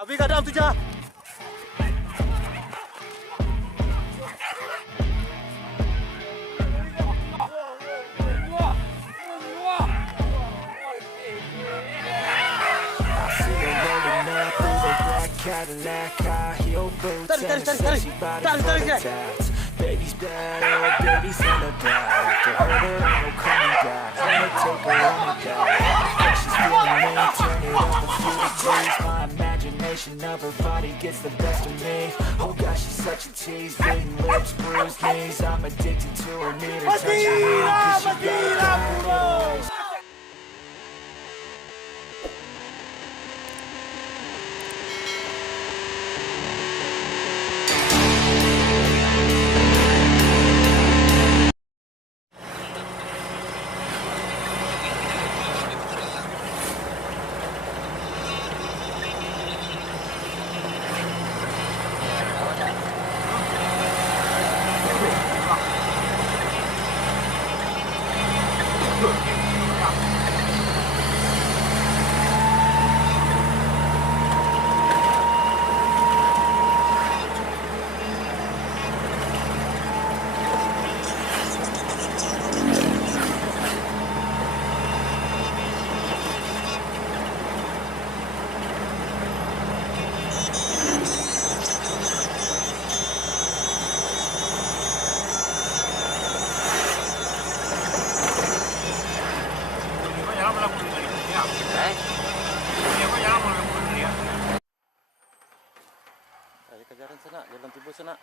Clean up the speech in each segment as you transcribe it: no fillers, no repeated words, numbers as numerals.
अभी का नाम तुझा Cadillac, high heel boots, and a sexy body full of tats. Baby's bad, oh baby's in a bag. After her there ain't no coming back. Wanna take her on her back. Think she's feeling me, turn it up a few degrees. My imagination of her body gets the best of me. Oh gosh, she's such a tease, bleeding lips, bruised knees. I'm addicted to her, need her touching me, 'cause she got a bad ways. Kejaran sana, jalan tibus sana.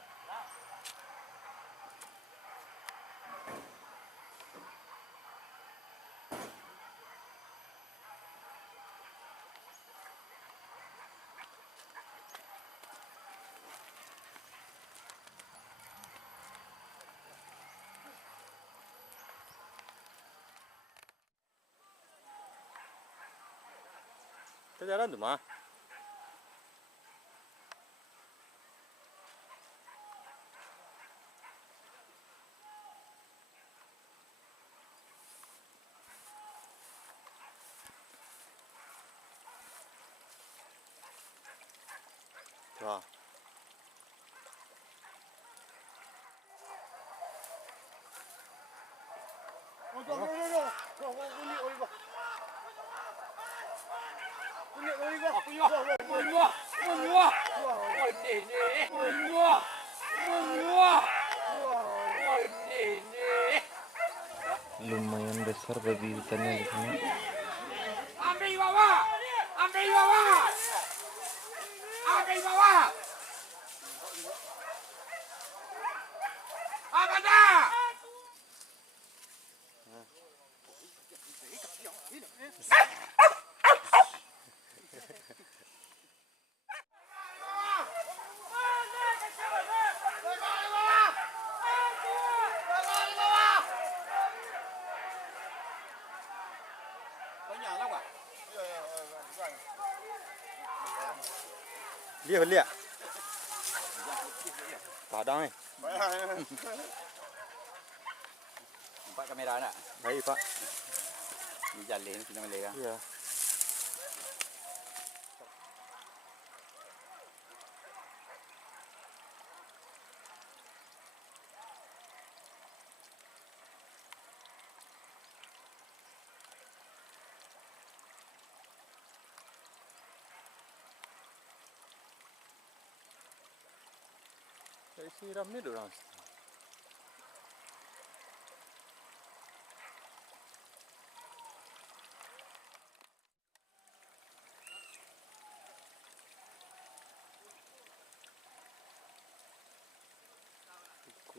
Kejaran tu mah. Wah. Lumayan besar babi hutannya di sini. Ambil bawah, ambil bawah, ambil bawah. Apa dah? Dia beli ah. Padang ni. Nampak kamera tak? Baik pak. Ni jalih ni kena melih kan? Ya. Saya siram ni dorang.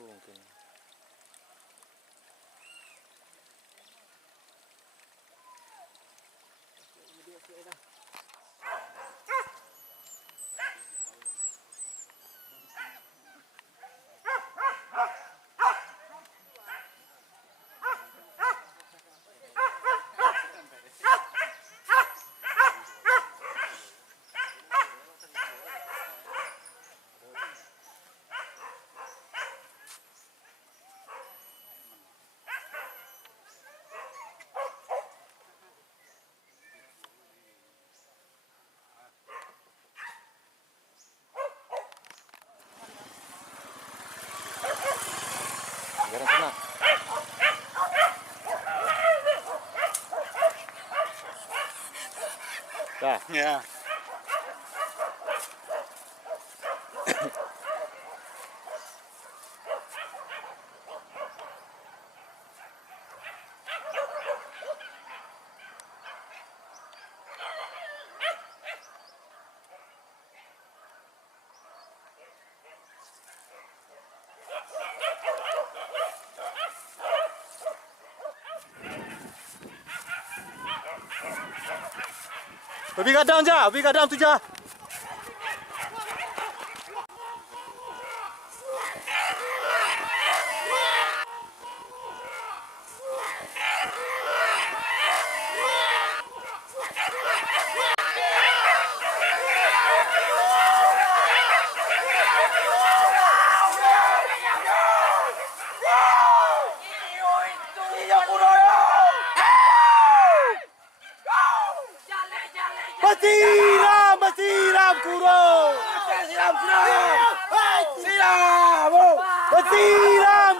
Mungkin. Pergi kadang je, pergi kadang tu je. Bersiram kurung.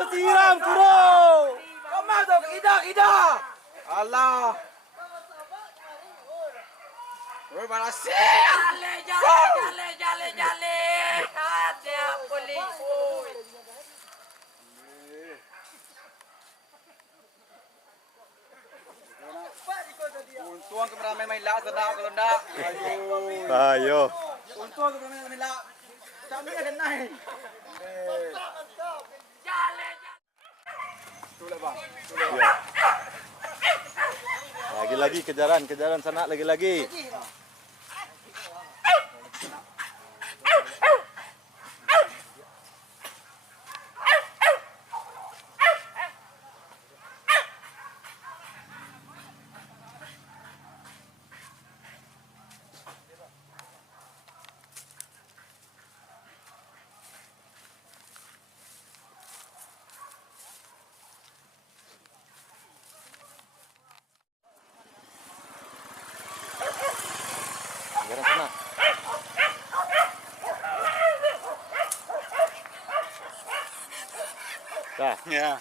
Bersiram kurung. Kemau tu ida. Allah. Oi balas. Jale. Ada polis. Untung kameramen main lah sedap kalau ndak. Ayo. Untung kameramen main lah. Kami ada naik. Jale. Tulah bang. Ya. Lagi-lagi kejaran sana lagi-lagi. Kejaran sana. Dah. Ya.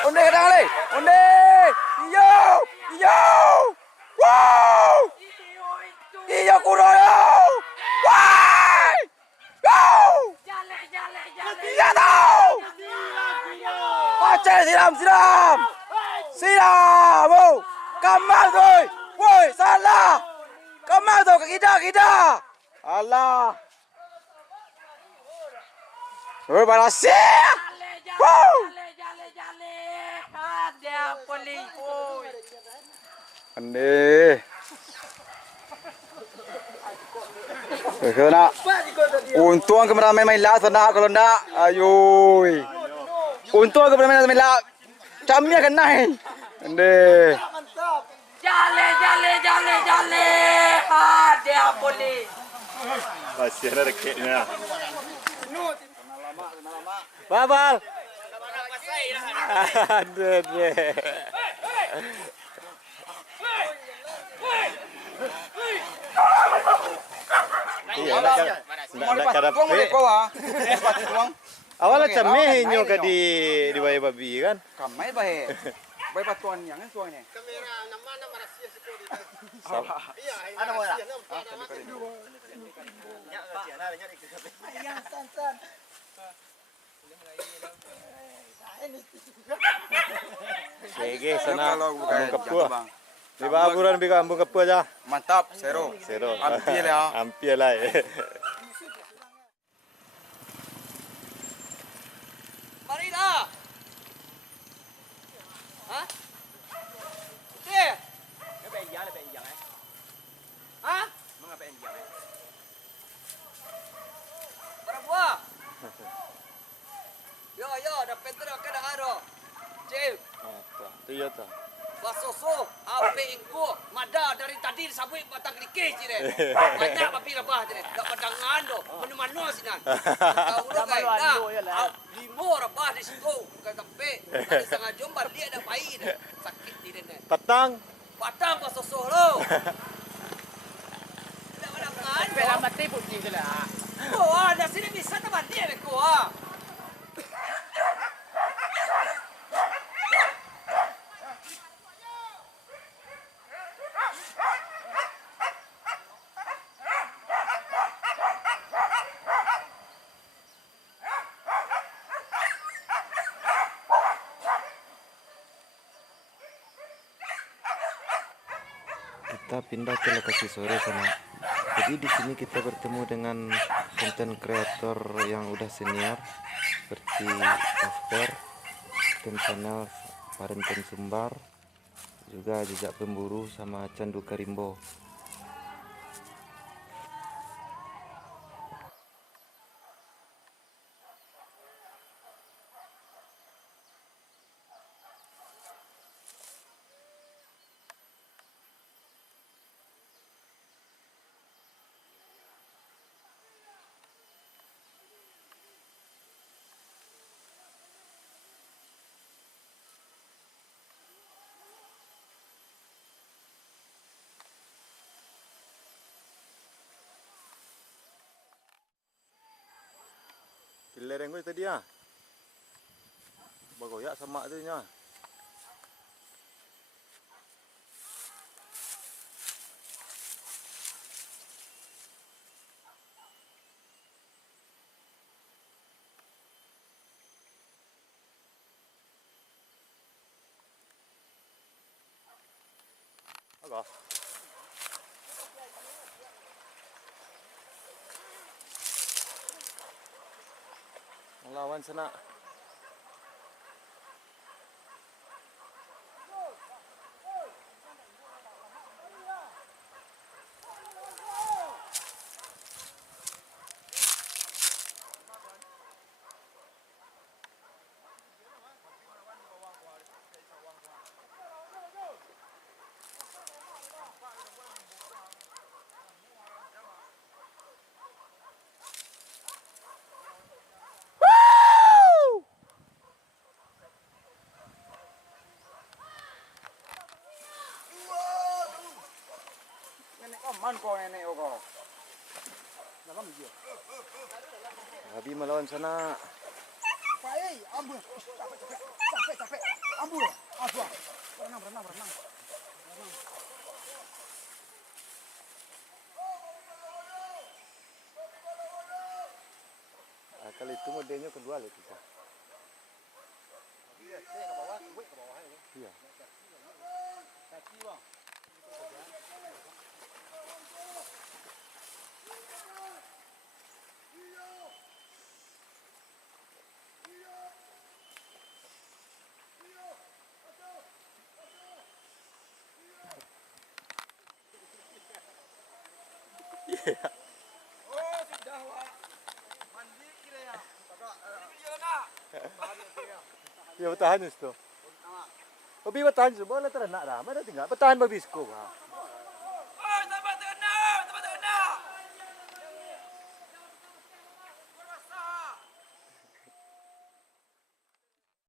Onde kadang le. Onde. Iyo. Wow. Iyo kuroyo. Wah. Go. Jale. Iya tau. Pace siram. Oh. Kamal thôi. Woi, salah. Kamal thôi kita. Allah. Oi balas. Wow. Ada polis. Ande. Kena. Untung kameramen main lah sana kalau ndak. Ayoi. Untung kameramen main lah. Camnya kena. Ande. Jale. Ada polis. Masih ada reketnya. Babal. Aduh. Iya, nak karape. Awalnya camehnya ke di bayi babi kan? Kamai baik. Baik patuan yang suanya. Kamera nama rahasia sekali. Iya, ada mau lah. Sige, sana ambung kepua. Di baburan bika ambung kepua aja. Mantap, zero. Ambil ya. Ambil lah. Mari dah. Hah? Dia. Ngapain dia? Hah? Mengapain dia? Berapa? Yo, dapat terus kada aro. Cip. Itu ya ta. Basoso, ape ingko, mada dari tadi sabui batang likis je. Banyak papi lebah je. Dak padangan do, menu-menu sinan. Tahu lo kai. Limo rabah di situ, bukan sampai. Dari setengah jam dia ada pahit. Sakit di dene. Patang. Patang basoso lo. Dak padangan. Pela mati pun je lah. Oh, ada sini bisa teman dia ko ah. Kita pindah ke lokasi sore sana. Jadi di sini kita bertemu dengan konten kreator yang udah senior seperti Kasper, dan channel Parenten Sumbar, juga Jejak Pemburu sama Candu Karimbo. Lereng gue tadi ya. Bagoyak sama tu nya. Apa? Lawan sana. Man kau nenek kau. Dalam dia. Habis melawan sana. Pai, ambil. Capek. Ambil. Apa? Berenang. Kali itu modelnya kedua lagi kita. Iya. Kaki bang. Oh, sudah wak. Mandi kira ya. Iya nak. Ya bertahan itu. Babi bertahan tu, boleh terenak dah. Mana tinggal bertahan babi sko.